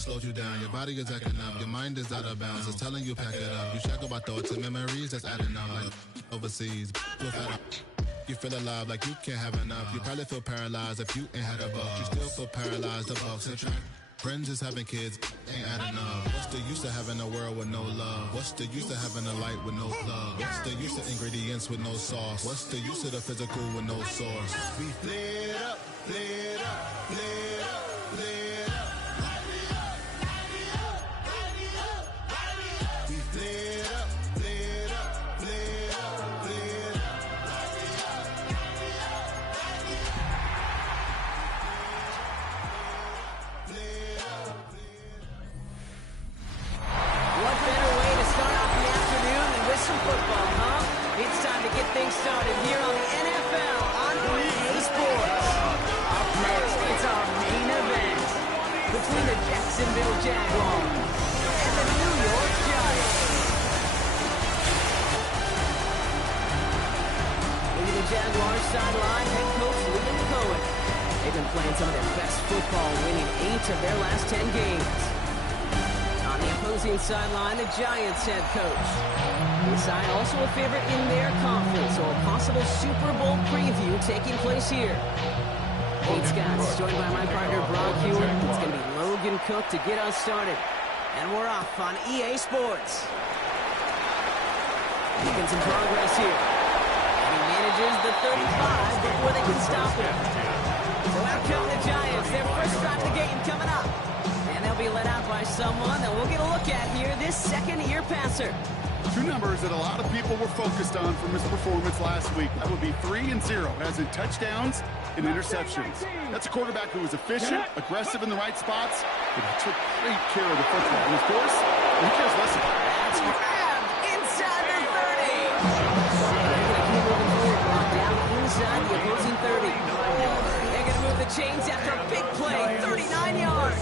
slowed you down. Your body is acting up, your mind is out of bounds. It's telling you pack it up. You shackle by thoughts and memories that's adding up. Like overseas, you feel alive like you can't have enough. You probably feel paralyzed if you ain't had a buck. You still feel paralyzed above central. Friends is having kids, ain't adding up. What's the use of having a world with no love? What's the use of having a light with no plug? What's the use of ingredients with no sauce? What's the use of the physical with no source? We lit up, lit up, lit up, lit up. We lit up, lit up, lit up, lit up. What better way to start off the afternoon than with some football, huh? It's time to get things started here on the NFL on EA Sports. Up next, it's our main event between the Jacksonville Jaguars and the New York Giants. Look at the Jaguars sideline, head coach Liam Cohen. They've been playing some of their best football, winning 8 of their last 10 games. On the opposing sideline, the Giants head coach. This side also a favorite in their conference, so a possible Super Bowl preview taking place here. Pete Scott's joined by my partner, Brock Hewitt. It's going to be Logan Cook to get us started. And we're off on EA Sports. Making some progress here. And he manages the 35 before they can stop him. So out come the Giants. Their first drive of the game coming up. And they'll be led out by someone that we'll get a look at here, this second-year passer. Two numbers that a lot of people were focused on from his performance last week. That would be 3 and 0, as in touchdowns and interceptions. That's a quarterback who was efficient, aggressive in the right spots, but he took great care of the football. And of course, he cares less about it. That's grabbed inside the 30. They're going to keep moving forward, brought down inside the opposing 30. They're going to move the chains after a big play, 39 yards.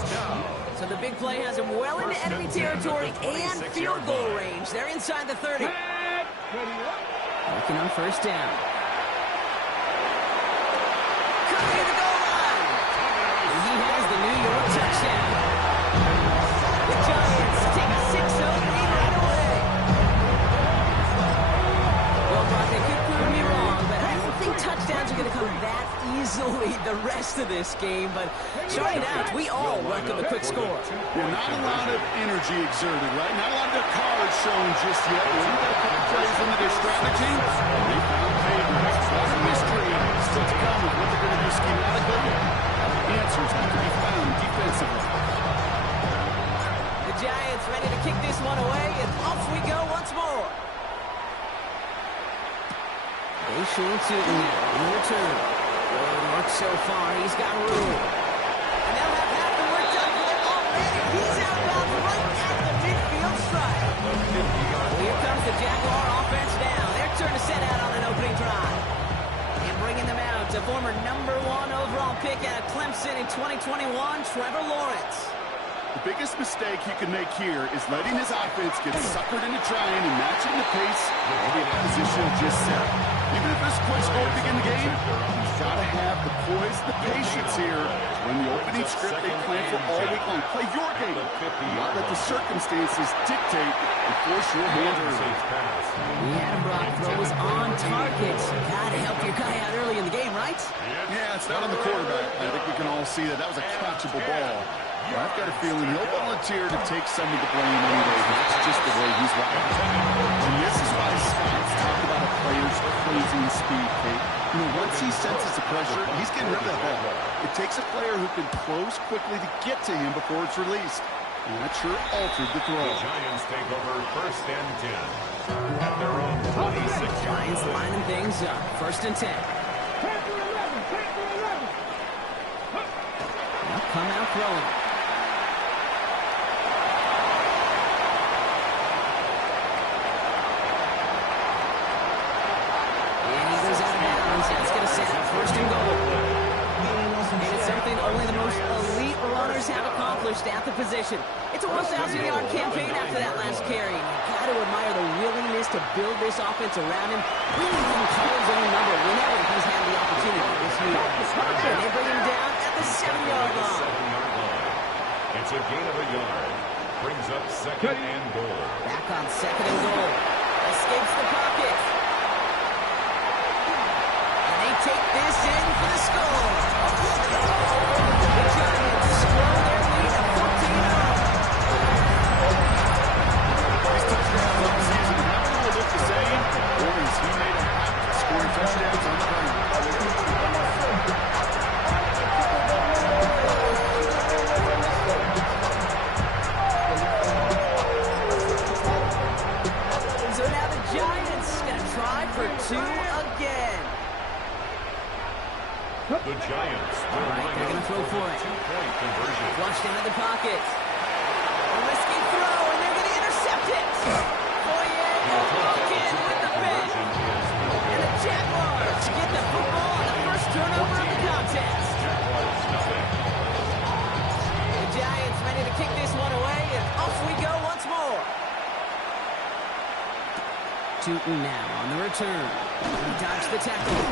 So the big play has him well into enemy territory and field goal range. They're inside the 30. Working on first down. Coming to the goal line. And he has the New York touchdown. The Giants take a 6-0 lead right away. Well, Brock, they could prove me wrong, but I don't think touchdowns are going to come that easily the rest of this game. But starting out, we all welcome a quick score. Yeah, not a lot of energy exerted, right? Not a lot of their cards shown just yet. But we've got a couple plays into their strategy. They found favorites. A lot of mystery still to come with what they're going to do schematically. The answers have to be found defensively. The Giants ready to kick this one away, and off we go once more. They short shooting in return. Good look so far. He's got room. And they'll have half the work done for them already. He's outbound right at the midfield stripe. Well, here comes the Jaguar offense now. Their turn to set out on an opening drive. And bringing them out, a former #1 overall pick out of Clemson in 2021, Trevor Lawrence. The biggest mistake he could make here is letting his offense get suckered into trying and matching the pace of the opposition just set. Even if there's a quick score to begin the game, he's got to have the poise, the patience here to run the opening script they plan for all week long. Play your game. Not let the circumstances dictate and force your hand early. He had him, Brock. Throws on target. Got to help your guy out early in the game, right? Yeah, it's not on the quarterback. I think we can all see that. That was a catchable ball. Well, I've got a feeling he'll volunteer to take some of the blame anyway, but it's just the way he's wired. And this is why Scott's talked about a player's crazy speed, Kate. You know, once he senses the pressure, he's getting rid of that ball. It takes a player who can close quickly to get to him before it's released. And that sure altered the throw. The Giants take over first and 10 at their own 26. Giants lining things up. First and 10. Now come out throwing. First and goal. And it's something only the most elite runners have accomplished at the position. It's a 1,000-yard campaign after that last carry. You've got to admire the willingness to build this offense around him. Really even call his own number whenever he's had the opportunity this year. And they bring him down at the 7-yard line. It's a gain of a yard. Brings up second and goal. Back on second and goal. Escapes the pocket. And they take this in for the score. The Giants score their lead at 14-0. These touchdowns on the season haven't all looked the same, or has he made a habit of scoring touchdowns on the ground? So now the Giants going to try for two again. The Giants will line They're going to throw for it. two-point conversion. Flushed into the pocket. A risky throw, and they're going to intercept it. Foye will walk in with the pick. And the Jaguars get the football on the first turnover of the contest. The Giants ready to kick this one away, and off we go once more. Tootin now on the return. He dodged the tackle.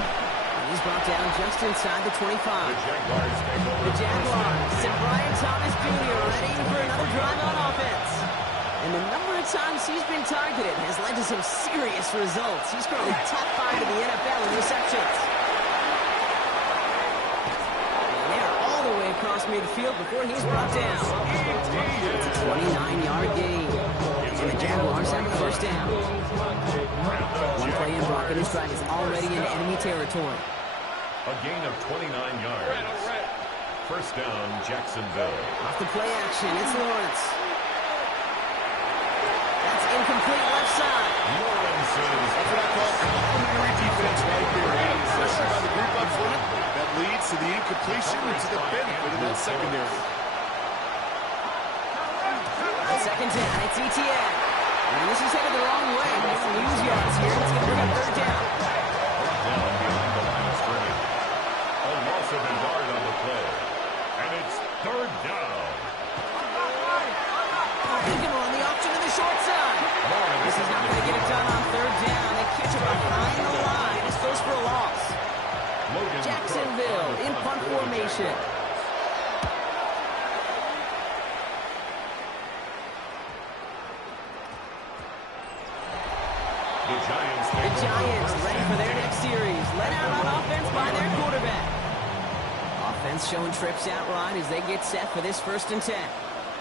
And he's brought down just inside the 25. The Jaguars sent Brian Thomas Jr. ready for another drive on offense. And the number of times he's been targeted has led to some serious results. He's currently top 5 in the NFL in receptions. And they are all the way across midfield before he's brought down. It's a 29-yard gain. And the Jaguars have the first down. One play in block, and his drive is already in enemy territory. A gain of 29 yards. First down, Jacksonville. Off the play action, it's Lawrence. That's incomplete left side. That's what I call complimentary defense right there. Adding pressure by the group up front. That leads to the incompletion and to the benefit of that secondary. Second down, it's ETN. And this is headed the wrong way. Makes some use yards here. It's going to bring up third down. Down behind the line of scrimmage. A loss of a yard on the play. And it's third down. He can run the option to the short side. This is not going to get it done on third down. They catch it behind the line. This goes for a loss. Jacksonville in punt formation. The Giants ready for their next series. Let out on offense by their quarterback. Offense showing trips out right as they get set for this 1st and 10.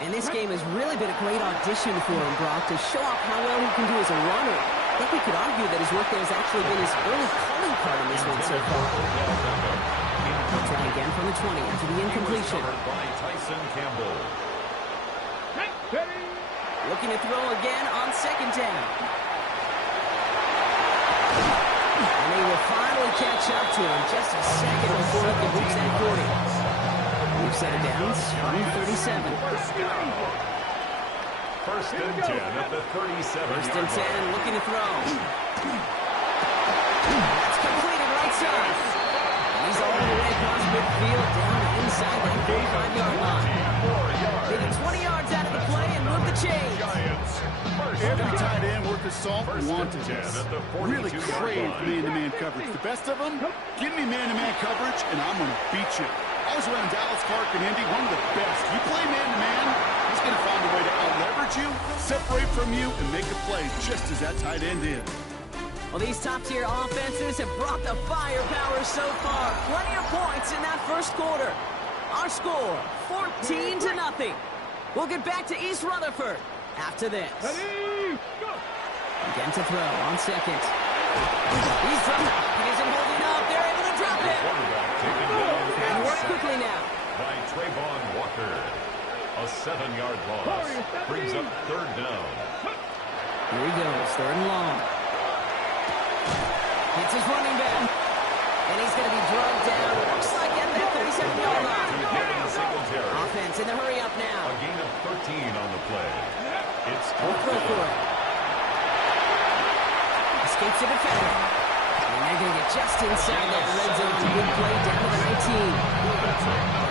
And this game has really been a great audition for him, Brock, to show off how well he can do as a runner. I think we could argue that his work there has actually been his early calling card in this one so far. Try again from the 20 after the incompletion. By Tyson Campbell. Looking to throw again on second down. And they will finally catch up to him just a second before he can reach that 40. We've set it down from 37. First and 10 at the 37. First and 10, looking to throw. That's completed right side. He's all the way across midfield down inside that 45-yard line. Taking 20 yards out of the play and move the chains. Every tight end worth his salt wanted this. Really crave man-to-man coverage. The best of them, give me man-to-man coverage, and I'm going to beat you. I was around Dallas, Clark, and Indy, one of the best. You play man-to-man, he's going to find a way to out-leverage you, separate from you, and make a play just as that tight end did. Well, these top-tier offenses have brought the firepower so far. Plenty of points in that first quarter. Our score, 14-0. We'll get back to East Rutherford after this. Again to throw on second. He's dropped up. He isn't holding up. They're able to drop him. And work quickly now. By Trayvon Walker. A 7-yard loss. Brings up third down. Here he goes, third and long. Hits his running back. And he's going to be drugged down. Looks like at that 37-yard line. Offense in the hurry up now. A gain of 13 on the play. It's We'll throw for it. Escapes the defender. And they're going to get just inside that red zone. Good play down to the 19.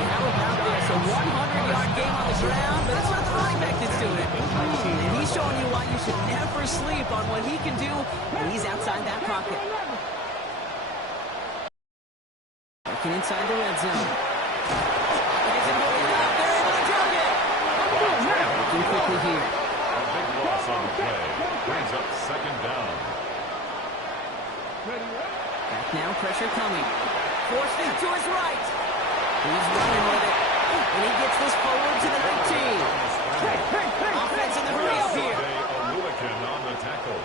How about this? A 100-yard game on the ground, but it's not the running back that's doing it. And he's showing you why you should never sleep on what he can do when he's outside that pocket. Looking inside the red zone. He isn't holding up. They're able to drop it. play. Brings up second down. Back now, pressure coming. Forced into his right. He's running with it. And he gets this forward to the 19. Offense in the hurry up here. Oluwakin on the tackle.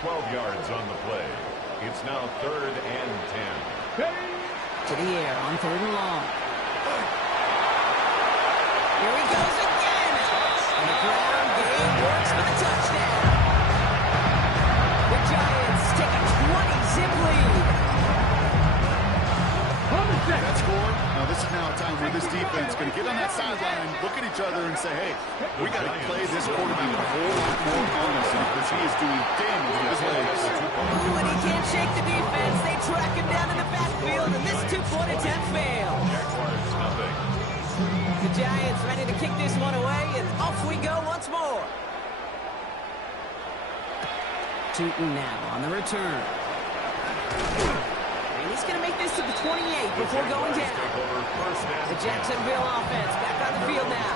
12 yards on the play. It's now 3rd and 10. To the air on 3rd and long. Here he goes again. And the ground game works for the touchdown. The Giants take a 20-zip lead. That score, this is now a time where this defense is going to get on that sideline, look at each other and say, hey, we got to play this quarterback a whole lot more honestly because he is doing damage with his legs. Ooh, and he can't shake the defense. They track him down in the backfield, and this two-point attempt fails. Jaguars nothing. The Giants ready to kick this one away, and off we go once more. Tootin now on the return. And he's going to make this to the 28 before going down. The Jacksonville offense back on the field now.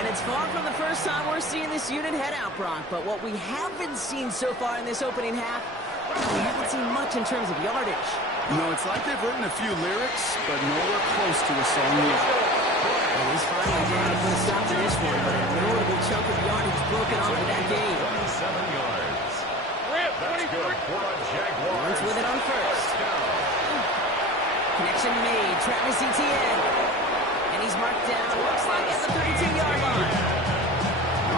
And it's far from the first time we're seeing this unit head out, Brock. But what we haven't seen so far in this opening half, we haven't seen much in terms of yardage. No, it's like they've written a few lyrics, but nowhere close to a song yet. And he's finally going to put a stop to this one, but a notable chunk of yardage broken off of that game. 7 yards. That's good for a Jaguars. Lawrence with it on first. Connection made. Travis Etienne. And he's marked down, looks like at the 32-yard line.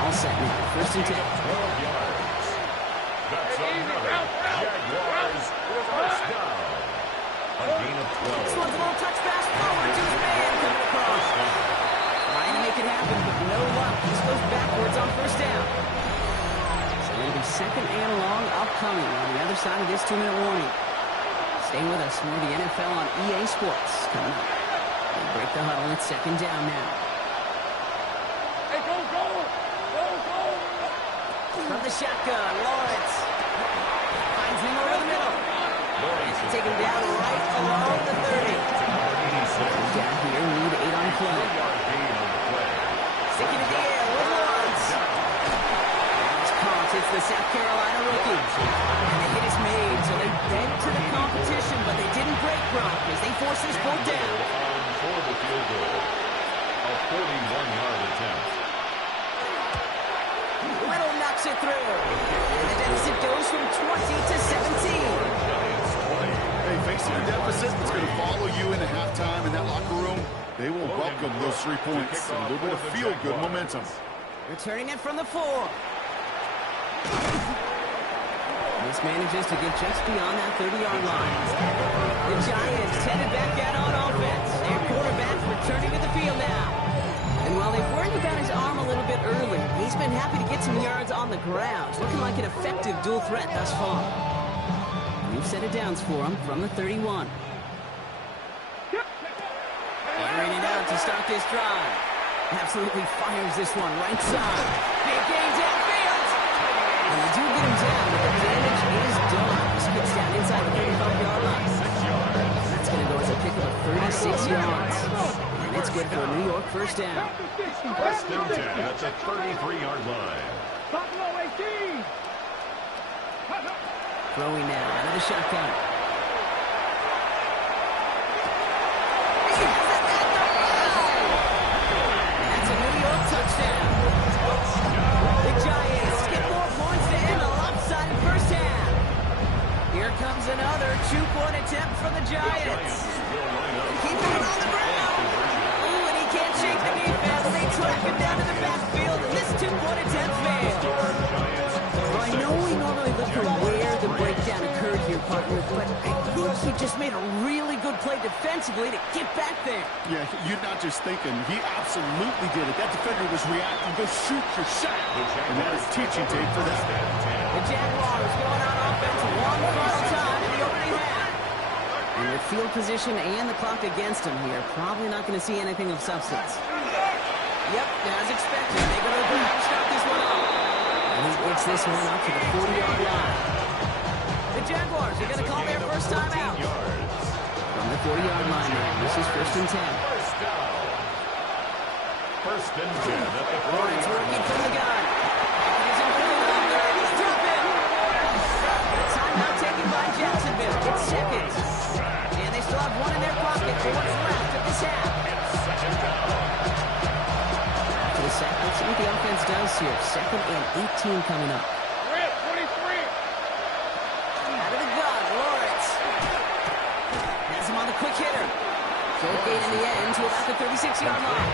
All set now. 1st and 10. 12 yards. That's another Jaguars first down. A gain of 12. This one's a little touch pass forward to his man coming across. Trying to make it happen, but no luck. This goes backwards on 1st down. So it'll be 2nd and long upcoming on the other side of this 2-minute warning. Stay with us. More of the NFL on EA Sports coming up. They break the huddle. It's 2nd down now. Hey, go! From the shotgun, Lawrence finds him over the middle. And they take him down right along the 30. Down here, lead 8 on play. Sticking it in the air with Lawrence. It's caught. It's the South Carolina rookie. And the hit is made, so they bent to the competition, but they didn't break Brock as they force this pull down. For the field goal. A 41-yard attempt. Little knocks it through. And the deficit goes from 20 to 17. Hey, facing a deficit that's going to follow you into halftime in that locker room, they will welcome those 3 points and a little bit of feel-good momentum. Returning it from the 4. This manages to get just beyond that 30-yard line. The Giants headed back out on offense. Their quarterback returning to the field now. And while they've worried about his arm a little bit early, he's been happy to get some yards on the ground. Looking like an effective dual threat thus far. We've set it downs for him from the 31. Airing it out to start this drive. Absolutely fires this one right side. Big game downfield. And they do get him down, but the damage is done. This gets down inside the 35-yard line. That's going to go as a pickup of 36 yards. And it's good for a New York first down. 1st and 10 at the 33-yard line. Throwing now out of the shotgun. And that's a New York touchdown. The Giants get more points to end a lopsided first half. Here comes another 2-point attempt from the Giants. Keeping it on the ground. Ooh, and he can't shake the defense. They track him down to the backfield, and this 2-point attempt fails. Well, I know we normally look for where the breakdown occurred here, partner, but I think he just made a really good play defensively to get back there. Yeah, you're not just thinking. He absolutely did it. That defender was reacting. Go shoot your shot. And that is teaching tape for that. The Jaguars going on offense one final time in the opening half. And with field position and the clock against him, we are probably not going to see anything of substance. Yep, as expected. They go to the ground to start this one off. And he gets this one up to the 40-yard line. The Jaguars are going to call their first time out. From the 40-yard line now, this is 1st and 10. First down. 1st and 10 at the 40-yard Lawrence working from the gun. He's in for what's left of this half. Second down. After the sack, let's see what the offense does here. 2nd and 18 coming up. 23. Out of the gun, Lawrence. Has him on the quick hitter. Short gain in the end to about the 36-yard line.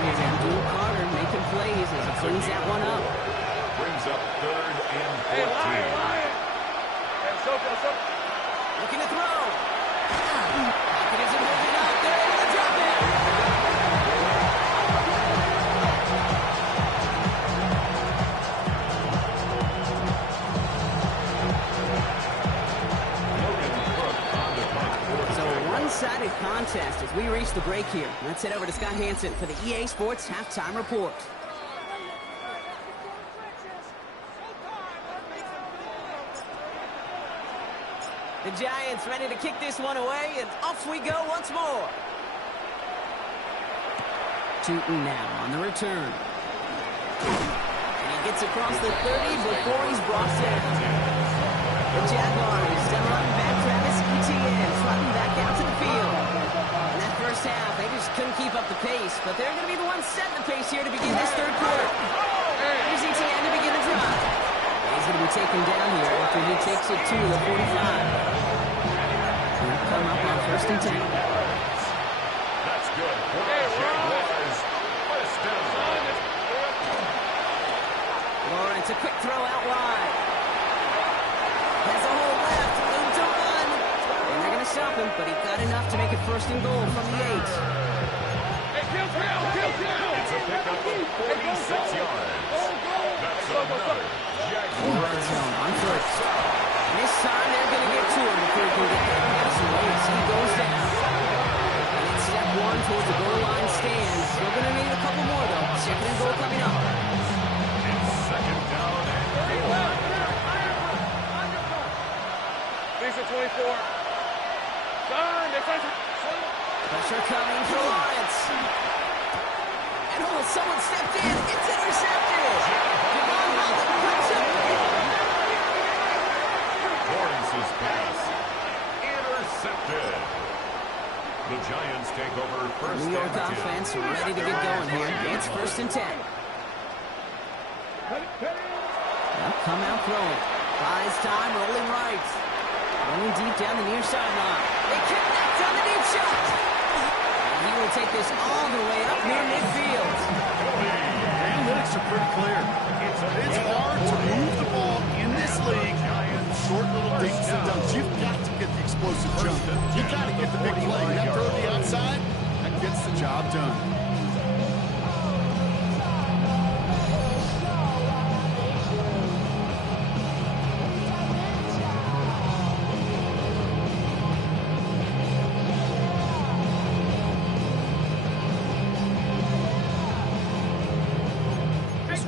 Here's Abdul Carter making plays as he cleans that one up. Brings up 3rd and 14. Hey, Lion. Hey, so. Looking to throw. Pocket isn't holding up. They're able to drop it. So a one-sided contest as we reach the break here. Let's head over to Scott Hansen for the EA Sports Halftime Report. The Giants ready to kick this one away, and off we go once more. Tootin now on the return. And he gets across the 30 before he's brought down. The Jaguars done running back Travis Etienne, trotting back out to the field. In that first half, they just couldn't keep up the pace, but they're going to be the ones setting the pace here to begin this 3rd quarter. Here's Etienne to begin the drive. He's going to be taken down here after he takes it to the 45. He'll come up on 1st and 10. That's good. Jaguars. Lawrence, a quick throw out wide. Has a hole left, room to run. And they're going to stop him, but he got enough to make it 1st and goal from the 8. Hey, kill. It's a pickup of 46 yards. That's another Jaguars. Red zone on 1st. And this time they're going to get to him before he can get there. Some weights, he goes down. And it's step 1 towards the goal line stand. Still going to need a couple more, though. 2nd and goal coming up. It's 2nd down and 4. These are 24. Done. Pressure coming for Lawrence. And someone stepped in. It's intercepted. Devon Holland picks up. Lawrence's pass. Intercepted. The Giants take over 1st New York and 10. offense ready to get going here. It's 1st and 10. They'll come out throwing. Buys time, rolling right. Running deep down the near sideline. They connect on the deep shot. And he will take this all the way up near midfield. Analytics are pretty clear. It's hard to move the ball in this league. Short little dinks and dunks. You've got to get the explosive jump. You've got to get the big play. That throw to the outside, that gets the job done.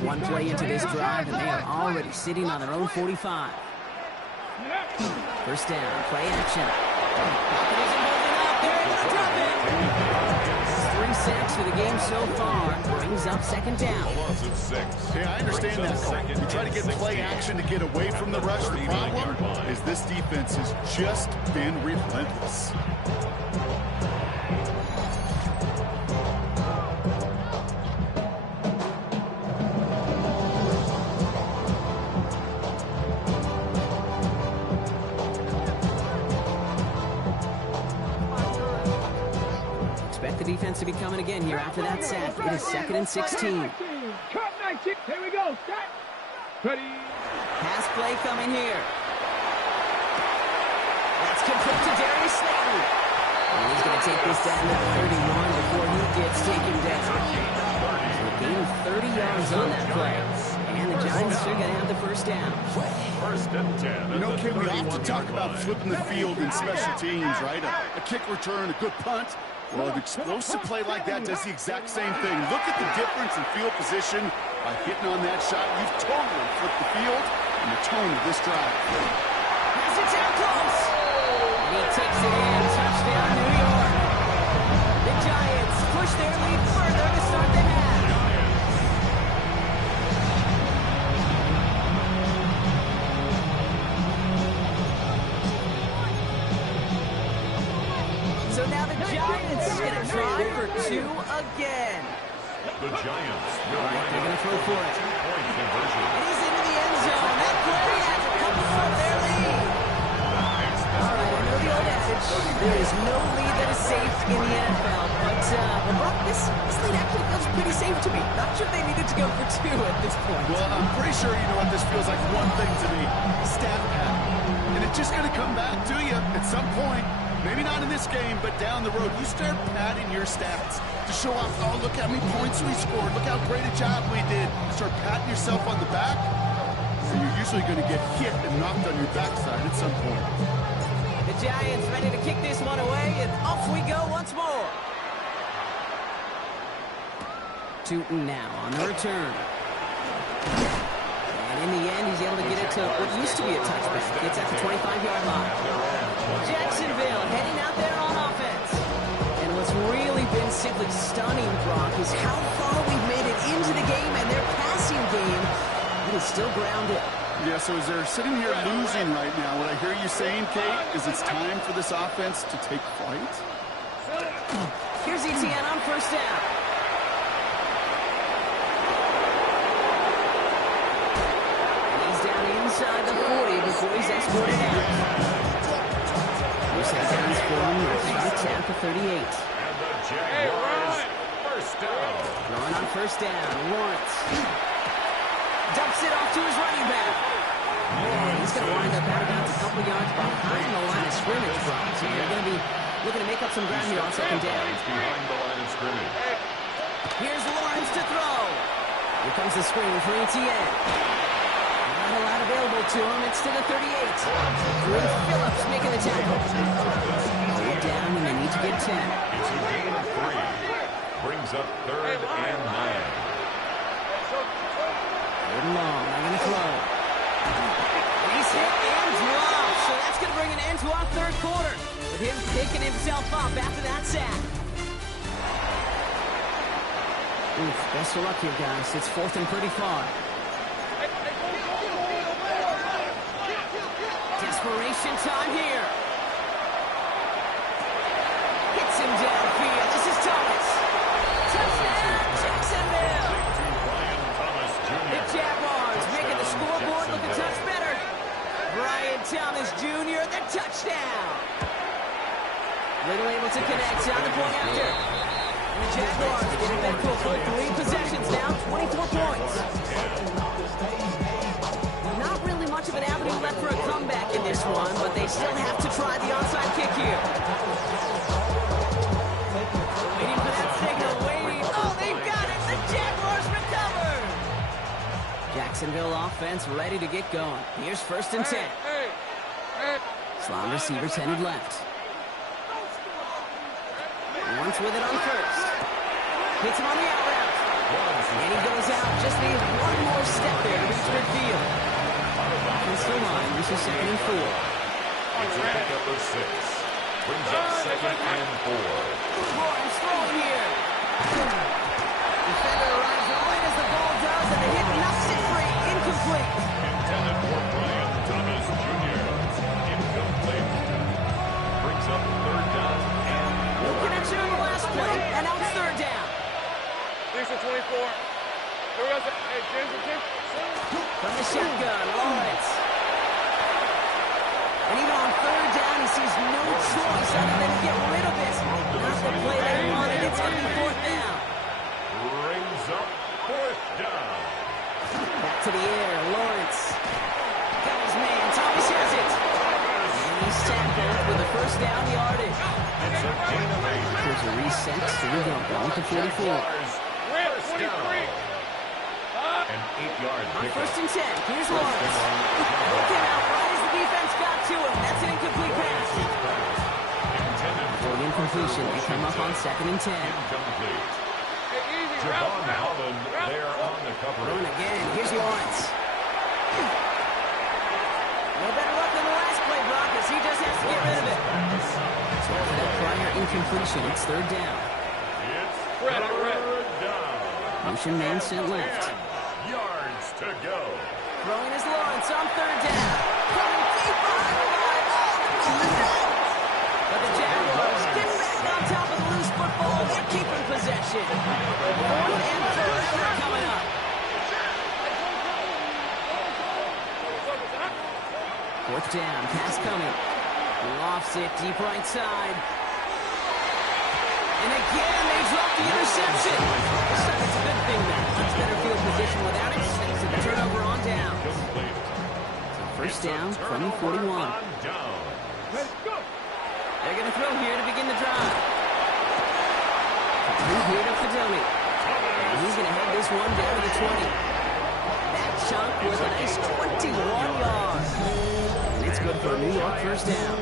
One play into this drive, and they are already sitting on their own 45. 1st down, play action. Pocket isn't holding up. They're able to drop it. 3 sacks for the game so far. Brings up 2nd down. A loss of 6. Yeah, I understand that, Cole. You try to get play action to get away from the rush. The problem is this defense has just been relentless. Defense to be coming again here after that sack. It is 2nd and 16. Cut 19. Here we go. Set. Ready. Pass play coming here. That's complete to Darius Slayton. And he's going to take this down to 31 before he gets taken down. So a gain of 30 yards on that play. And the Giants are going to have the 1st down. 1st and 10. You know, Kim, we often talk about flipping the field in special teams, right? A kick return, a good punt. Well, an explosive play like that does the exact same thing. Look at the difference in field position by hitting on that shot. You've totally flipped the field and the tone of this drive. Pass it down close. And he takes it in. Touchdown, New York. The Giants push their lead further to start the half. So now the Giants Giants going to try for 2 again. The Giants will All right, they're going to throw for it. two-point conversion. And he's into the end zone. That play has a couple of their lead. All right, I know the old adage, there is no lead that is safe in the NFL, but Brock, this lead actually feels pretty safe to me. Not sure they needed to go for 2 at this point. Well, I'm pretty sure you know what this feels like one thing to me. Stat pad. And it's just going to come back to you at some point. Maybe not in this game, but down the road. You start padding your stats to show off, oh, look how many points we scored. Look how great a job we did. You start patting yourself on the back, so you're usually going to get hit and knocked on your backside at some point. The Giants ready to kick this one away, and off we go once more. Tootin now on the return. And in the end, he's able to get it to what used to be a touchback. Gets at the 25-yard line. Jacksonville heading out there on offense. And what's really been simply stunning, Brock, is how far we've made it into the game, and their passing game, it is still grounded. Yeah, so as they're sitting here losing right now, what I hear you saying, Kate, is it's time for this offense to take flight? Here's Etienne on first down. And he's down inside the 40 before he's escorted out. First downs for him, the 10 to 38. And the Jaguars first down. Throwing on first down, Lawrence. Dumps it off to his running back. And he's going to wind up out of bounds a couple yards behind the line of scrimmage, Brock. So they're going to be looking to make up some ground here on second down. Behind the line of scrimmage. Here's Lawrence to throw. Here comes the screen for Etienne. Not a lot available to him. It's to the 38. Drew Phillips making the tackle. They're down and they need to get 10. It's a gain of 3. Brings up 3rd and 9. Third and long. They're going to throw. And he's hit and dropped. So that's going to bring an end to our third quarter, with him picking himself up after that sack. Oof, best of luck here, guys. It's 4th and pretty far. Desperation time here. Hits him downfield. This is Thomas. Touchdown, Jacksonville. Brian Thomas The Jr. Jaguars making the scoreboard look a touch better. Brian Thomas Jr., the touchdown. Little able to connect on the point after. And the Jaguars get it back to a full 3 possessions now, 24 points. Not really much of an avenue left for a comeback in this one, but they still have to try the onside kick here. Waiting for that signal, waiting. Oh, they've got it. The Jaguars recovered. Jacksonville offense ready to get going. Here's 1st and 10. Slot receivers headed left. Lawrence with it on first. Hits him on the out route. And he goes out. Just needs one more step there to reach midfield. Offensive line, this is 2nd and 4. It's a pickup of 6. Brings up 2nd and 4. Lawrence throwing here. Defender arrives right as the ball does, and the hit knocks it free. Incomplete. Intended for Brian Thomas Jr. Incomplete. Brings up 3rd down and No connection on the last play, and now it's 3rd down. Jason 24. Here we go. Hey, Jason, From the shotgun, Lawrence. And even on 3rd down, he sees no choice other than to get rid of it. Not the play they wanted. It's going to be 4th down. brings up 4th down. Back to the air, Lawrence. Got his man. Thomas has it. And he's tackled with the 1st down yardage. It's a gain of 8. Here's a reset. Here we go. Going to 44. First down. An 8-yard On pickup. 1st and 10, here's Lawrence. Look out right as the defense got to him. That's an incomplete pass. Intended For the incompletion, they come up on 2nd and 10. incomplete. Javon Holland there on the Throwing coverage. again, here's Lawrence. No better luck than the last play, Brock, as he just has to get rid of it. So after that prior incompletion, it's 3rd down. It's 3rd down. Motion man sent left. 10 yards to go. Throwing is Lawrence on 3rd down. Coming deep on the line. Oh, the ball is out. But the Jaguars getting back on top of the loose keeping possession. 4th and forever coming up. Fourth down, pass coming. Lofts it deep right side. And again, they drop the interception. This time it's a good thing that much better field position without it. Saves a turnover on down. So first down from the 41. They're going to throw here to begin the drive. Here to Fidone. And he's going to head this one down to the 20. That chunk was a nice 21 yards. And it's good for a New York first down.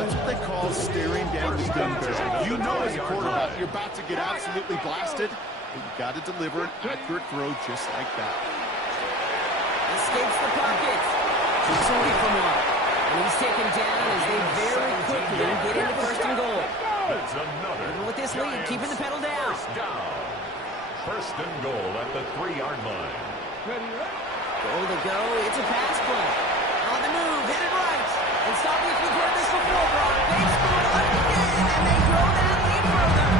That's what they call staring down the gun barrel. You know as a quarterback, you're about to get absolutely blasted, but you got to deliver an accurate throw just like that. Escapes the pocket. Keeps away from one. And he's taken down as they very quickly get into first and goal. That's another. Even with this lead, keeping the pedal down. First and goal at the 3-yard line. Goal to go. It's a pass play. On the move, hit it right. And stop me if you've heard this before, Brock. They score again, and they grow that lead further.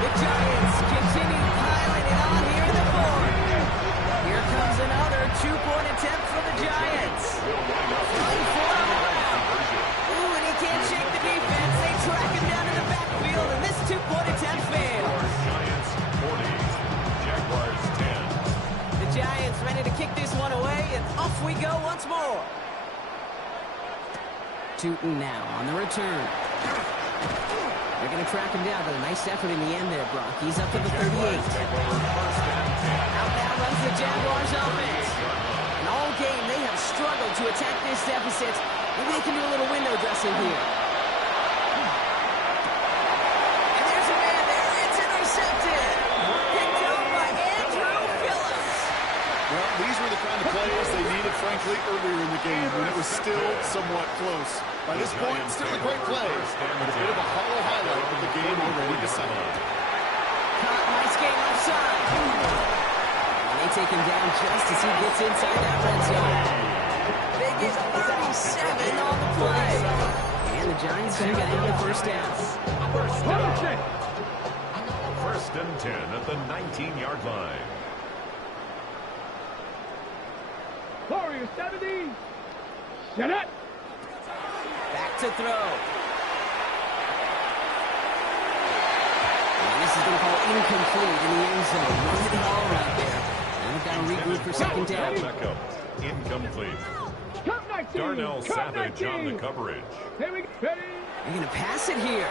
The Giants continue piling it on here in the 4th. Here comes another 2-point attempt for the Giants. Going for him. Ooh, and he can't shake the defense. They track him down in the backfield, and this 2-point attempt fails. Giants 40, Jaguars 10. The Giants ready to kick this one away, and off we go once more. Tootin now on the return. They're going to track him down, but a nice effort in the end there, Brock. He's up to the 38. Outbound runs the Jaguars offense. And all game, they have struggled to attack this deficit. Maybe they can do a little window dressing here. And there's a man there. It's intercepted. Picked up by Andrew Phillips. Well, these were the kind of plays they needed, frankly, earlier in the game when it was still somewhat close. By this point, still a great play, but a bit of a hollow highlight with the game already decided. Caught, nice game offside. And they take him down just as he gets inside that red zone. They get 37 on the play. And the Giants are getting the first down. First and 10 at the 19-yard line. Warrior 70. Set it. Back to throw. And this is going to call incomplete in the end zone. Run the ball right there. And they've got to regroup for second down. Beckham, incomplete. Darnell Savage on the coverage. Here we go. Ready. They're going to pass it here.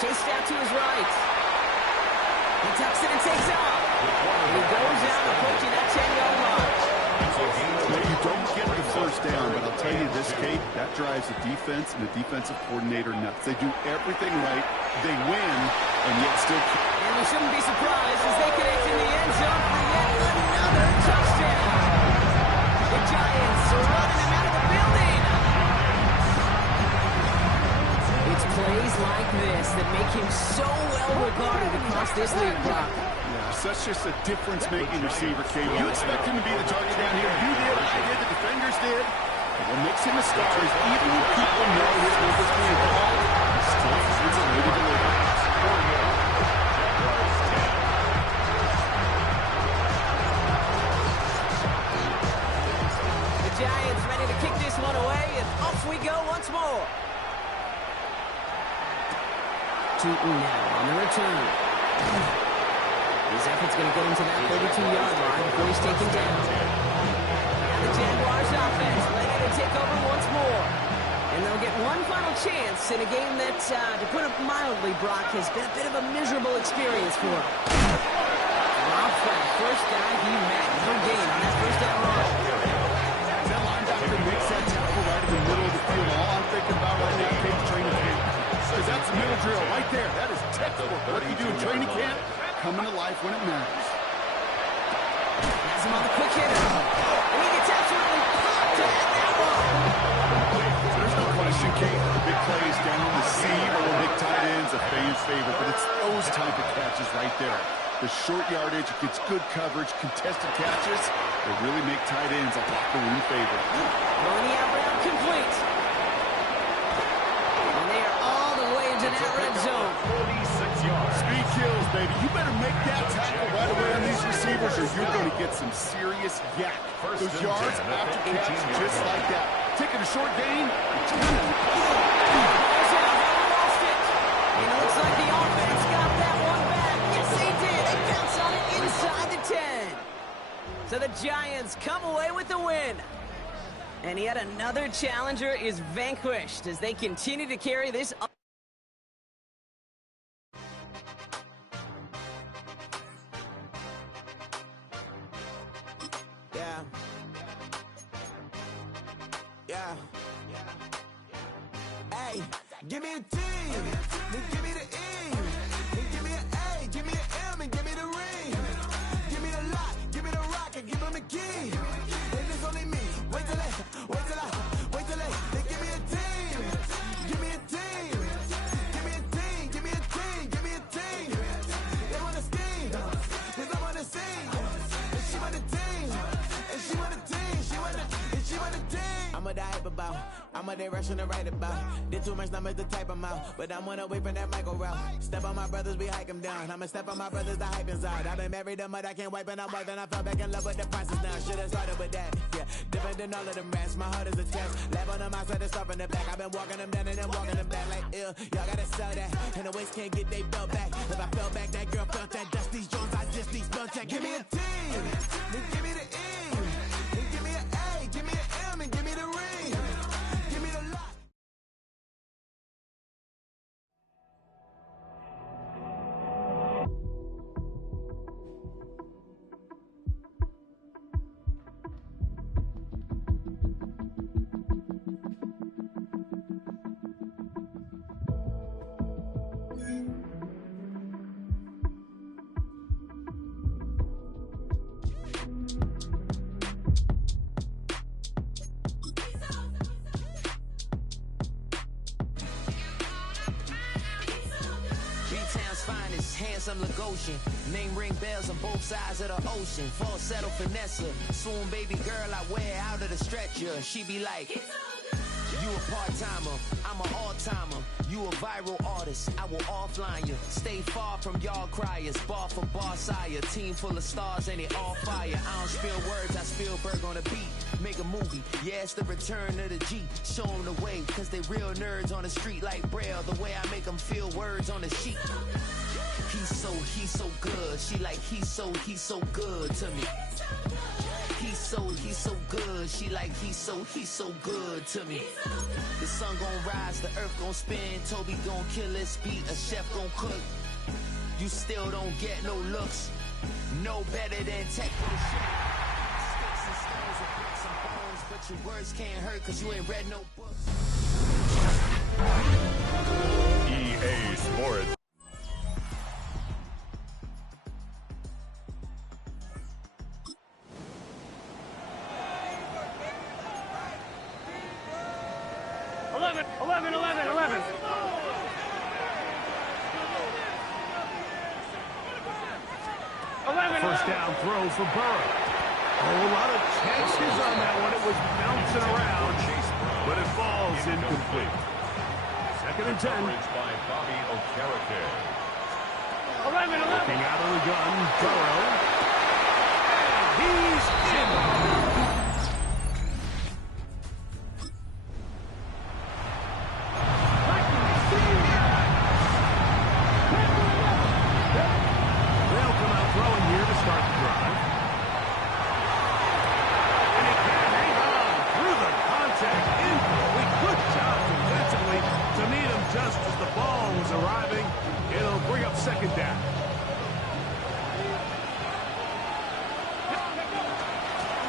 Chased out to his right. He tucks it and takes off. And he goes down approaching that 10-yard line. You don't get the first down, but I'll tell you this, Kate, that drives the defense and the defensive coordinator nuts. They do everything right, they win, and yet still... And we shouldn't be surprised as they connect in the end zone for yet another touchdown. The Giants are running him out of the building. It's plays like this that make him so well regarded across this league, Brock. Such just a difference-making receiver, Kate. You expect him to be the target down here. You did, I did, the defenders did. And what makes him a star is even when people know his numbers being called, he still finds a way to deliver. The Giants ready to kick this one away, and off we go once more. Tootin now on the return. His effort's going to get him to that 32-yard line before he's taken down. And the Jaguars offense ready to take over once more. And they'll get one final chance in a game that, to put it mildly, Brock, has been a bit of a miserable experience for him. Drops that first guy he met. No gain on that first down run. That linebacker makes that tackle right in the middle of the field. All I'm thinking about right now, Kate, training camp. Because that's the middle drill right there. That is textbook. What do you do in training camp? Coming to life when it matters. Has him on the quick hitter. And he gets absolutely popped to hit that one. There's no question, Kate. Big plays down the seam or big tight ends, a fan's favorite. But it's those type of catches right there. The short yardage, it gets good coverage, contested catches. They really make tight ends a locker room favorite. Throwing the out route complete. And they are all the way into that red zone. 46 yards. Speed kills, baby. You better make that tackle right away on these receivers or you're going to get some serious yak. Those yards after catch just like that. Taking a short gain. And it looks like the offense got that one back. Yes, they did. They bounce on it inside the 10. So the Giants come away with the win. And yet another challenger is vanquished as they continue to carry this up. Yeah. Hey, give me a T, then give me the E, then give me an A, give me an M, and give me the ring. Give me the lock, give me the rock, and give them the key. And it's only me. Wait till they give me a team. Give me a team. Give me a team. Give me a team. Give me a team. They want to scheme, 'cause I'm on the scene. And she want the team. And she want the team. She want the team. I'm a hype about. I'm a they rushing to write about. Did too much numbers to type them out. But I'm one away from that Michael route. Step on my brothers, we hike them down. I'ma step on my brothers, the hype is out. I've been married to mud, I can't wipe and I'm white. Then I fell back in love with the prices now. Should've started with that. Yeah, different than all of them rats. My heart is a test. Lab on them outside, stuff in the back. I've been walking them down and then walking them back like ill. Y'all gotta sell that. And the waist can't get they belt back. If I fell back, that girl felt that. Dust these Jones, I just need spell check. Give me a team. Then give me the E. Then give me an A. Give me an M and give me the ring. Give me the lock. B-Town's finest, handsome Lagosian. Name ring bells on both sides of the ocean. Falsetto finesse, swoon baby girl I wear out of the stretcher. She be like, you a part-timer, I'm an all-timer. You a viral artist, I will offline you. Stay far from y'all criers, bar for bar sire. Team full of stars and it all fire. I don't spill words, I spill Berg on the beat. Make a movie, yeah, it's the return of the G. Show them the way, cause they real nerds on the street like Braille. The way I make them feel words on the sheet. He's so good. She like, he's so good to me. He's so good. She like, he's so good to me. The sun gon' rise, the earth gon' spin. Toby gon' kill this beat, a chef gon' cook. You still don't get no looks. No better than tech for the shit. Sticks and stones and bricks and bones, but your words can't hurt cause you ain't read no books. EA Sports. First down throw for Burrow. Oh, a lot of chances on that one. It was bouncing around, but it falls incomplete. Second and 10. By Bobby Okereke. Looking out of the gun, Burrow. He's in. Just as the ball was arriving, it'll bring up second down.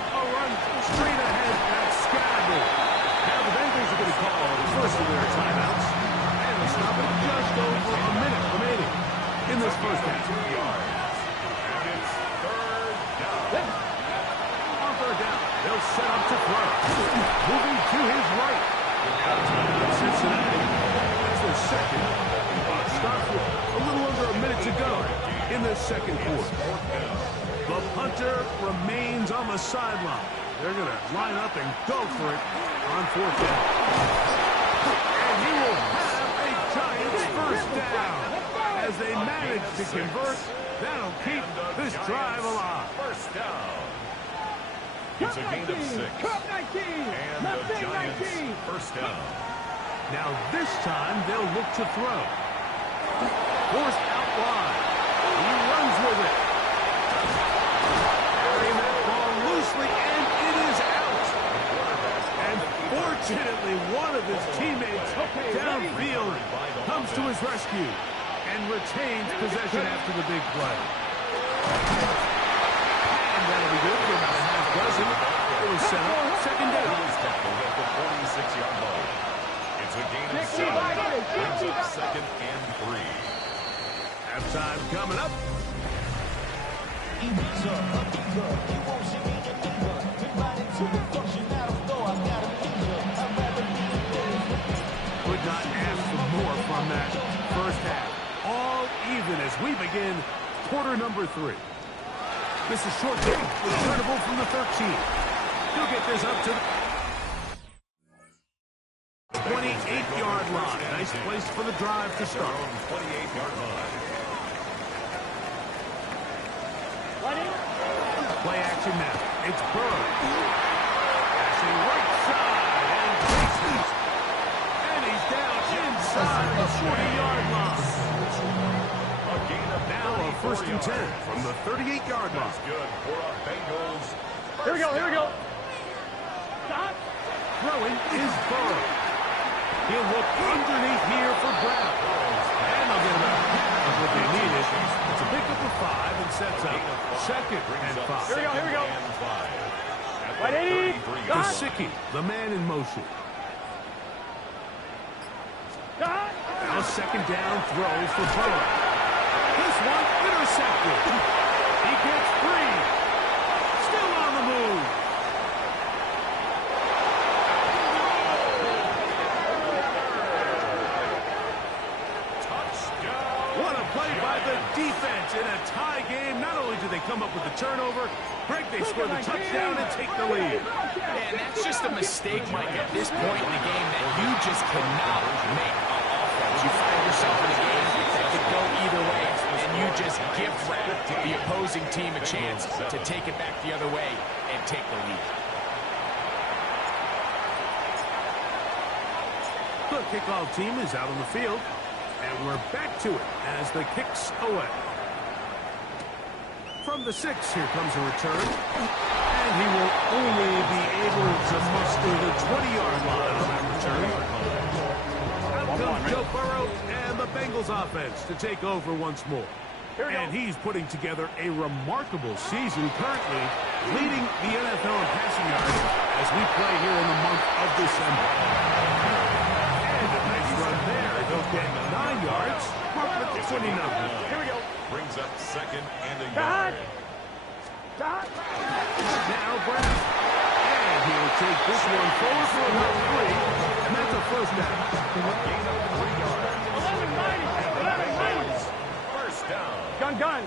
A run straight ahead at Scadden. Now the Bengals are going to call the first of their timeouts. And they'll stop it just over a minute remaining in this first half. And it's third down. On third down, they'll set up to throw. Moving to his right. Cincinnati. Second. Starts with a little under a minute to go in this second quarter. The punter remains on the sideline. They're going to line up and go for it on fourth down. And he will have a Giants first down. As they manage to convert, that'll keep this drive alive. First down. It's a gain of 6. And the Giants first down. Now this time they'll look to throw. Forced out wide. He runs with it. Carrying that ball loosely, and it is out. And fortunately, one of his teammates downfield comes to his rescue and retains possession after the big play. And that'll be good for about a half dozen. It was set up, second down. He's tackled at the 46-yard line. It's a gain of 7. Brings up second and 3. Halftime coming up. Could not ask for more from that first half. All even as we begin quarter number 3. This is short kick, returnable from the 13. He'll get this up to the 28-yard line. Nice place for the drive to start. 28-yard line. Play action now. It's Burrow. Passing right side and takes. And he's down inside the 40-yard line. Now a first and 10 from the 38-yard line. That's good for a Bengals. Here we go. Throwing is Burrow. He'll look underneath here for Brown. And they'll get about half of what they needed. It's a pickup of 5 and sets up second and 5. Here we go. Right, Gesicki, the man in motion. Now second down throw for Burrow. This one intercepted. He gets free. Still on the move. What a play by the defense in a tie game. Not only do they come up with the turnover, Greg, they score the touchdown and take the lead. And that's just a mistake, Mike, at this point in the game that you just cannot make on offense. You find yourself in a game that could go either way, and you just give the opposing team a chance to take it back the other way and take the lead. The kickoff team is out on the field, and we're back to it as the kick's away. From the 6, here comes a return, and he will only be able to muster the 20-yard line on that return. Out comes Joe Burrow and the Bengals offense to take over once more. And he's putting together a remarkable season currently, leading the NFL in passing yards as we play here in the month of December. And a nice run there. He'll get 9 yards, marked at the 29. Here we go. Brings up second and a yard. Now Brown. And he'll take this one forward for about 3, and that's a first down. Gain of 3 yards. 11-90. First down. Gun.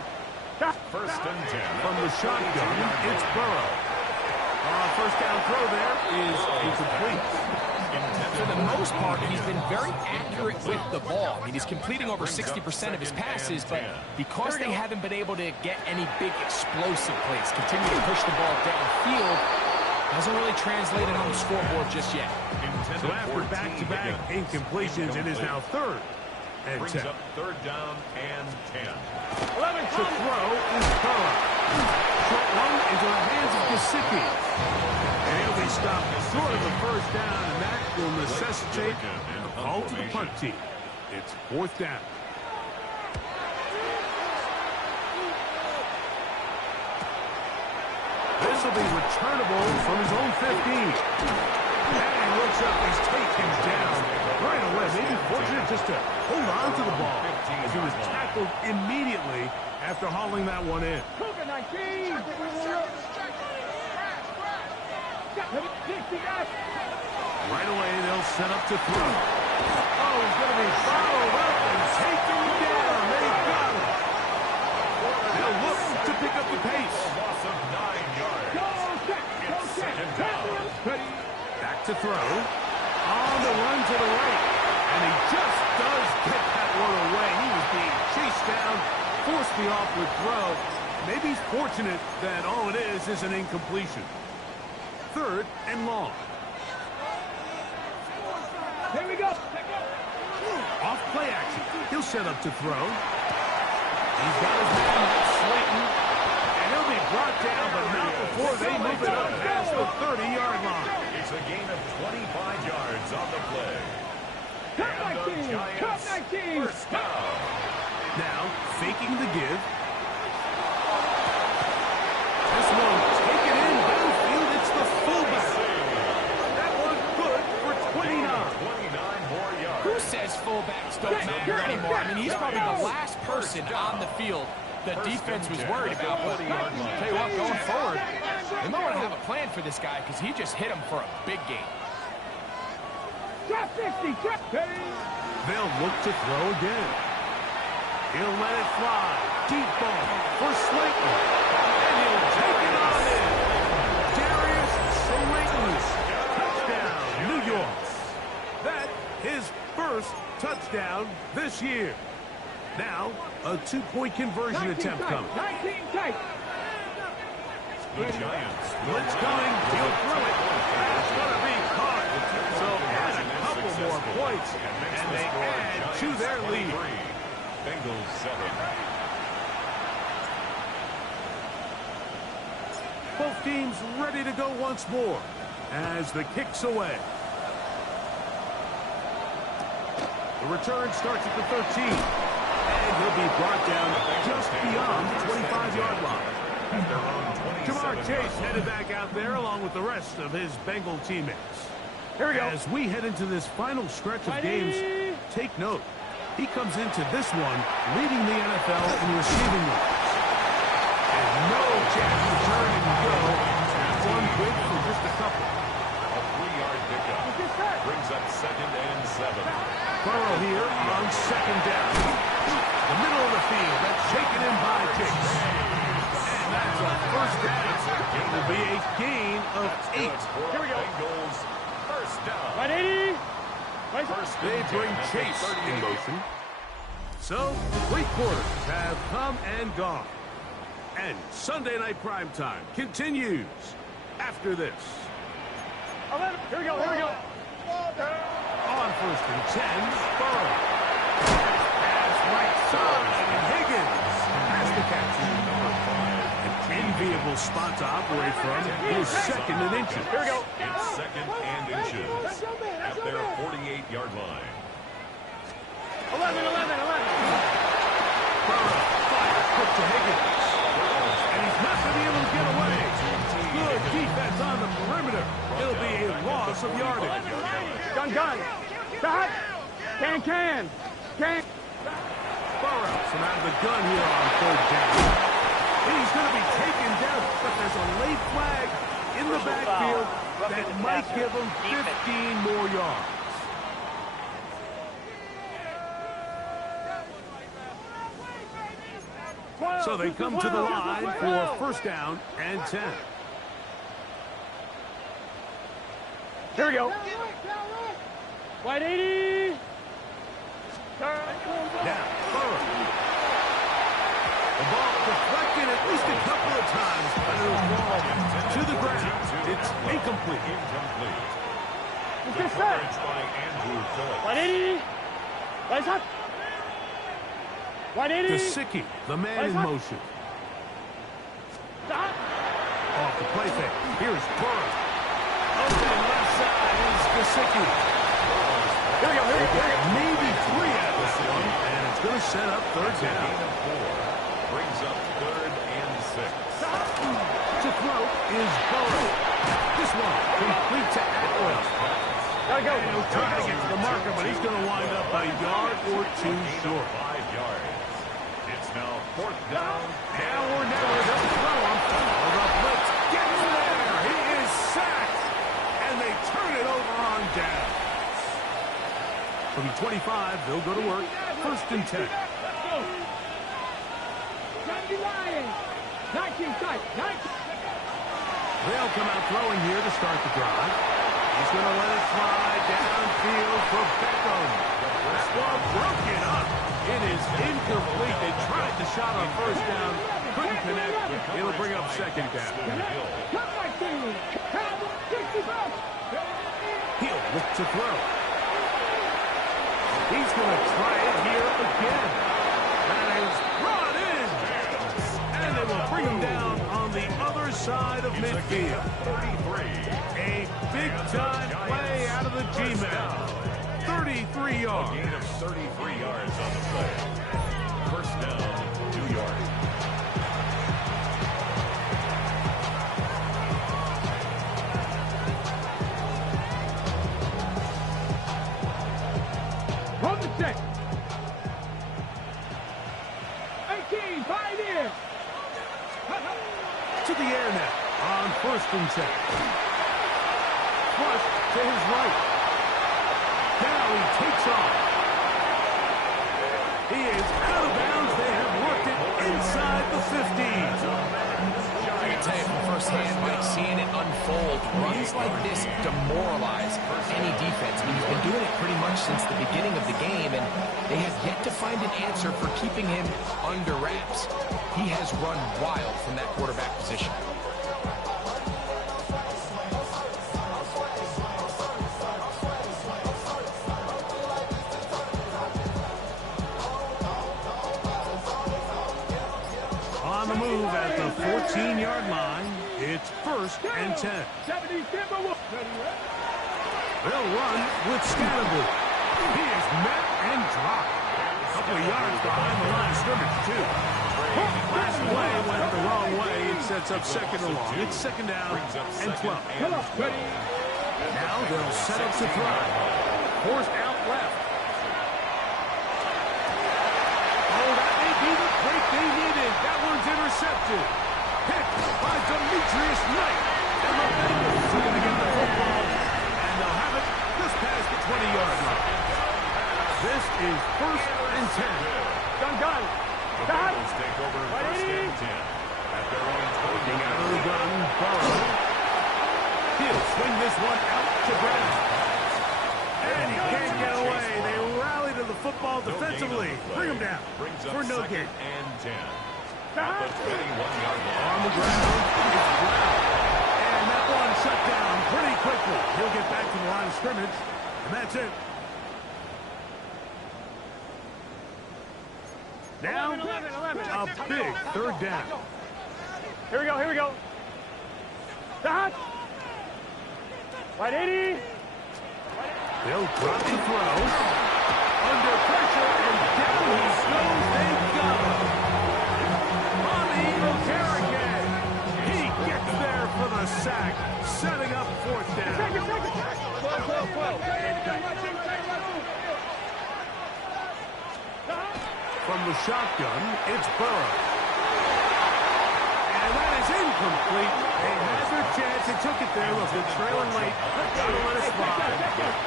First and 10. From the shotgun, it's Burrow. First down throw there is incomplete. For the most part, he's been very accurate with the ball. I mean, he's completing over 60% of his passes, but because they haven't been able to get any big explosive plays, continue to push the ball downfield, hasn't really translated on the scoreboard just yet. So after back-to-back incompletions, it is now third and Brings 10. up third down and 10. To throw is Burrow. Short one into the hands of Gesicki. And he'll be stopped short of the first down, and that will necessitate a call to the punt team. It's fourth down. This will be returnable from his own 15. And he looks up, he's taken down right away. Maybe fortunate just to hold on to the ball as he was tackled immediately after hauling that one in. Right away, they'll set up to throw. Oh, he's going to be followed up and taken down. They got him. They'll look to pick up the pace. Loss of 9 yards. It's second down. Back to throw. On the run to the right. And he just does get that one down, forced the awkward throw. Maybe he's fortunate that all it is an incompletion. 3rd and long. Here we go. Off play action. He'll set up to throw. He's got his man, Slayton. And he'll be brought down, but not before they move it up past the 30-yard line. It's a gain of 25 yards on the play. And the Giants first down. Now, faking the give. This one taken in downfield. It's the fullback. That one good for 29. 29 more yards. Who says fullbacks don't matter anymore? I mean, he's probably the last person on the field the defense was worried about. But I'll tell you what, going forward, they might want to have a plan for this guy because he just hit him for a big game. They'll look to throw again. He'll let it fly. Deep ball for Slayton. And he'll take it on in. Darius Slayton. Touchdown, New York. That his first touchdown this year. Now, a 2-point conversion attempt coming. The Giants. Blitz coming. He'll throw it. It's going to be caught. So add a couple more points, and they add to their lead. Bengals 7. Both teams ready to go once more as the kick's away. The return starts at the 13. And he'll be brought down just beyond the 25-yard line. Jamar Chase headed back out there along with the rest of his Bengal teammates. Here we go. As we head into this final stretch of games, take note. He comes into this one leading the NFL in receiving yards. And no chance to turn and go. That one good for just a couple. A 3-yard pickup. Brings up 2nd and 7. Burrow here on 2nd down. The middle of the field, that's shaken in by Chase. And that's a first down. It will be a gain of 8. Here we go. Bengals first down. They bring Chase in motion. So, 3 quarters have come and gone. And Sunday Night Primetime continues after this. Here we go. Here we go. On 1st and 10, Burrow. Pass right side, and Higgins has the catch. An enviable spot to operate from. His 2nd and inches. Here we go. It's 2nd and inches at their 48-yard line. 11. Burrow fires quick to Higgins. And he's not going to be able to get away. Good defense on the perimeter. It'll be a loss of yardage. Gun. Stop. Can. Burrow from out of the gun here on 3rd down. He's going to be taken down, but there's a late flag in the backfield that might give him 15 more yards. So they come to the line for 1st down and 10. Here we go. Wide 80. Now, Burrow. The ball deflected at least a couple of times, but it was ball to the ground. It's incomplete. The coverage by Andrew Phillips. 180. Rise up. 180. Gesicki, the man in motion. Stop. Off the play fake. Here's Burrow. Open left side is Gesicki. Here we go. Maybe 3 out of this one, and it's going to set up 3rd down. Gain of 4. Brings up 3rd and 6. To throw is Burrow. This one complete to Atwell. Gotta go. And he'll try to get to the marker, but he's going to wind up a yard or 2 short. 5 yards. It's now 4th down. Now or never, they'll throw him. Oh, the blitz gets there. He is sacked. And they turn it over on down. From 25, they'll go to work. 1st and 10. They'll come out throwing here to start the drive. He's going to let it fly downfield for Beckham. That ball broken up. It is incomplete. They tried the shot on first down. Couldn't connect. It'll bring up second down. He'll look to throw. He's going to try it here again. That is brought in. And they will bring him down on the other side of midfield. A big-time play out of the G-Man. 33 yards. A gain of 33 yards on the play. First down, New York. Hold the set. 18, Pioneer. To the air now on 1st and 10. Flush to his right. Now he takes off. He is out of bounds. They have worked it inside the 15. I can tell you from firsthand, Mike, seeing it unfold, runs like this demoralize any defense. I mean, he's been doing it pretty much since the beginning of the game, and they have yet to find an answer for keeping him under wraps. He has run wild from that quarterback position. On the move at the 14-yard line, it's 1st and 10. They'll run with Scattergood. He is met and dropped. A couple of yards behind the line of scrimmage, too. Last play went the wrong way. It sets up second and long. It's second down and 12. Now they'll set up to throw. Forced out left. Oh, that may be the break they needed. That one's intercepted. Picked by Demetrius Knight. And the Bengals are going to get the football. And they'll have it just past the 20-yard line. This is 1st and 10. Gun. The Bengals take over 1st and 10 at their own 20. Getting out of the gun, Burrow. He'll swing this one out to Brown. And he can't get away. They rally to the football defensively. Bring him down for no gain. And 10. At the 21-yard line. On the ground, it's Brown. And that one shut down pretty quickly. He'll get back to the line of scrimmage, and that's it. Now, 11. a big 3rd down. Here we go. Stop. Right 80. They'll drop the throw. Under pressure, and down he goes. They got him. Bobby Okereke. He gets there for the sack, setting up 4th down. 12. From the shotgun, it's Burrow. And that is incomplete. They had their chance. They took it there. Look, they're trailing late. Got to let it slide.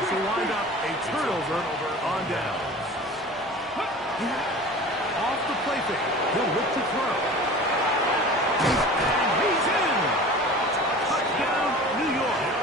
So wind up a turnover on downs. Off the play fake. He'll look to throw. And he's in. Touchdown, New York.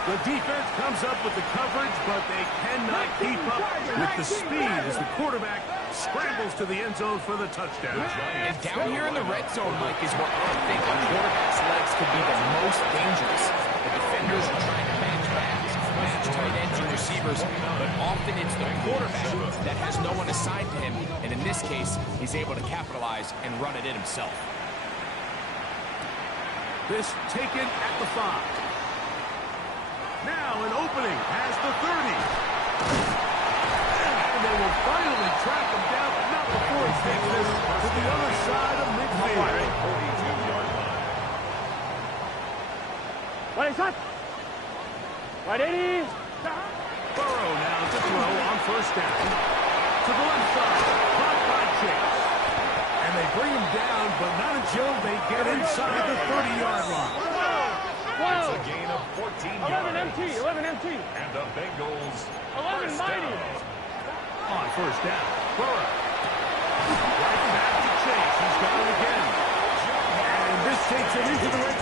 The defense comes up with the coverage, but they cannot keep up with the speed as the quarterback scrambles to the end zone for the touchdown. And down here in the red zone, Mike, is where I think a quarterback's legs could be the most dangerous. The defenders are trying to match backs, match tight ends and receivers, but often it's the quarterback that has no one assigned to him, and in this case, he's able to capitalize and run it in himself. This taken at the 5. Now an opening has the 30. And they will finally track him down, but not before he takes this to the other side of midfield. 42-yard line. Right shot. Right 80. Burrow now to throw on 1st down. To the left side, caught by Chase. And they bring him down, but not until they get inside the 30-yard line. It's a gain of 14 yards. 11 MT. And the Bengals 11 mighty. On 1st down, Burrow. Right back to Chase. He's got it again. And this takes him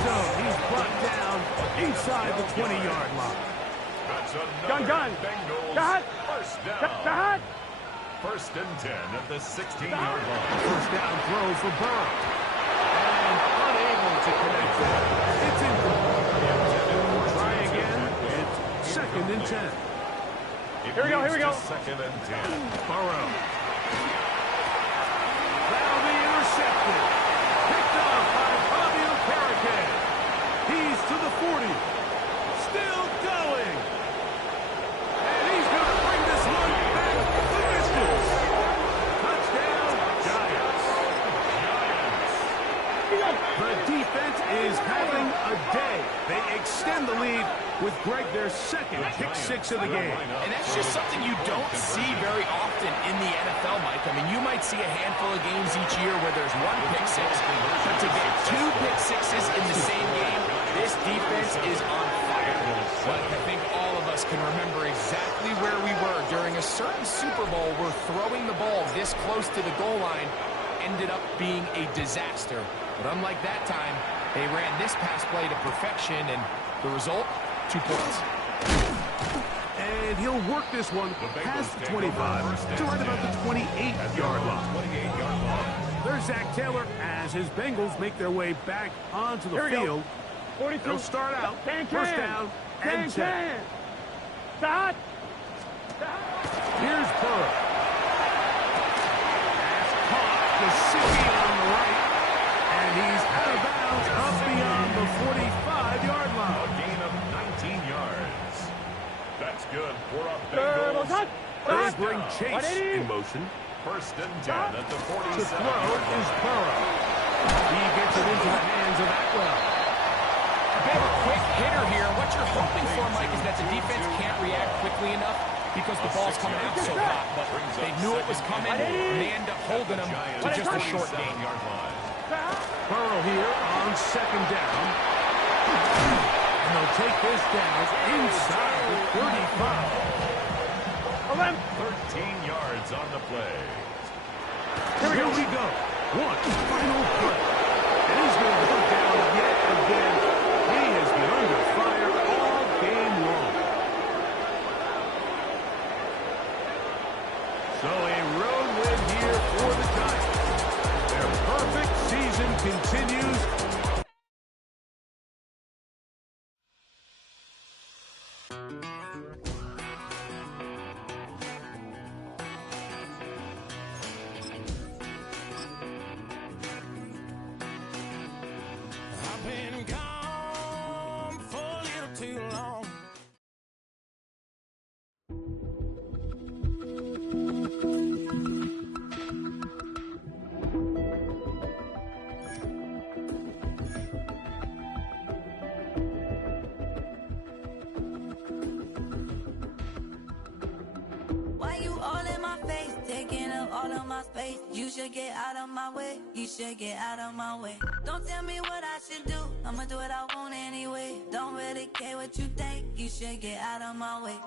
zone. He's brought down inside the 20-yard line. That's Gun. another Bengals Got. first down. First and 10 at the 16-yard line. First down throw for Burrow. And unable to connect that. It's incomplete. Try again. It's second and 10. Here we go. Second and 10. Burrow. That'll be intercepted. Picked off by Fabio Carriquet. He's to the 40. Still going. And he's going to bring this one back the distance. Touchdown, Giants. The defense is having a day. They extend the lead with Greg their second pick six of the game. And that's just something you don't see very often in the NFL, Mike. I mean, you might see a handful of games each year where there's one pick six, but to get two pick sixes in the same game, this defense is on fire. But I think all of us can remember exactly where we were during a certain Super Bowl where throwing the ball this close to the goal line ended up being a disaster. But unlike that time, they ran this pass play to perfection, and the result, 2 points. And he'll work this one past the 25 to right about the 28-yard line. There's Zach Taylor as his Bengals make their way back onto the field. 42. They'll start out first down and 10. Stop. Here's Burrow. Pass caught. Gesicki on the right. And he's out of bounds up beyond the 45-yard line. A gain of 19 yards. That's good for a Bengals. They bring Chase in motion. First and 10 at the 47. To throw is Burrow. He gets it into the hands of Atwell. A bit of a quick hitter here. What you're hoping for, Mike, is that the defense can't react quickly enough because the ball's coming out so hot. But they knew it was coming, and they end up holding them to just a short gain. Burrow here on second down. And they'll take this down inside the 35. 13 yards on the play. Here we go. One final play. And he's going to go down yet again. He has been under fire all game long. So a road win here for the Giants. Their perfect season continues. You should get out of my way. You should get out of my way. Don't tell me what I should do. I'ma do what I want anyway. Don't really care what you think. You should get out of my way.